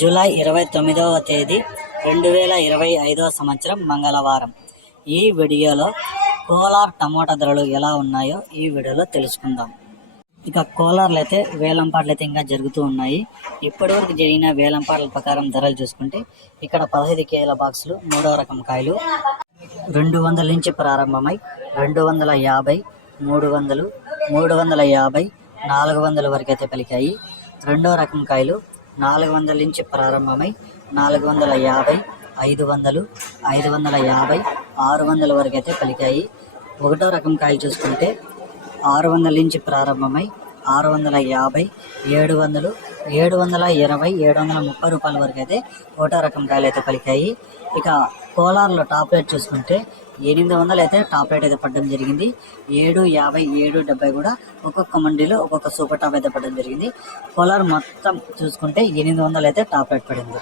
July ఇరవై తొమ్మిదవ తేదీ రెండు వేల ఇరవై ఐదవ సంవత్సరం మంగళవారం. ఈ వీడియోలో కోలార్ టమోటా ధరలు ఎలా ఉన్నాయో ఈ వీడియోలో తెలుసుకుందాం. ఇక కోలార్లు అయితే వేలంపాట్లు అయితే ఇంకా జరుగుతూ ఉన్నాయి. ఇప్పటివరకు జరిగిన వేలంపాట్ల ప్రకారం ధరలు చూసుకుంటే ఇక్కడ పదహైదు కేజీల బాక్సులు మూడో రకం కాయలు రెండు వందల నుంచి ప్రారంభమై రెండు వందల యాభై మూడు వందలు మూడు వందల యాభై నాలుగు వందల వరకు అయితే పలికాయి. రెండో రకం కాయలు నాలుగు వందల నుంచి ప్రారంభమై నాలుగు వందల యాభై ఐదు వందలు ఐదు వందల యాభై ఆరు వందల వరకు అయితే పలికాయి. ఒకటో రకం కాయలు చూసుకుంటే ఆరు వందల నుంచి ప్రారంభమై ఆరు వందల యాభై ఏడు వందలు ఏడు వందల ఇరవై ఏడు వందల ముప్పై రూపాయల వరకు అయితే ఒకటో రకం కాయలు అయితే పలికాయి. ఇక కోలార్లో టాప్ రేట్ చూసుకుంటే ఎనిమిది వందలు అయితే టాప్ రేట్ అయితే పడడం జరిగింది. ఏడు యాభై ఏడు డెబ్బై కూడా ఒక్కొక్క మండీలో ఒక్కొక్క సూపర్ టాప్ అయితే పడడం జరిగింది. కోలార్ మొత్తం చూసుకుంటే ఎనిమిది వందలు అయితే టాప్ రేట్ పడింది.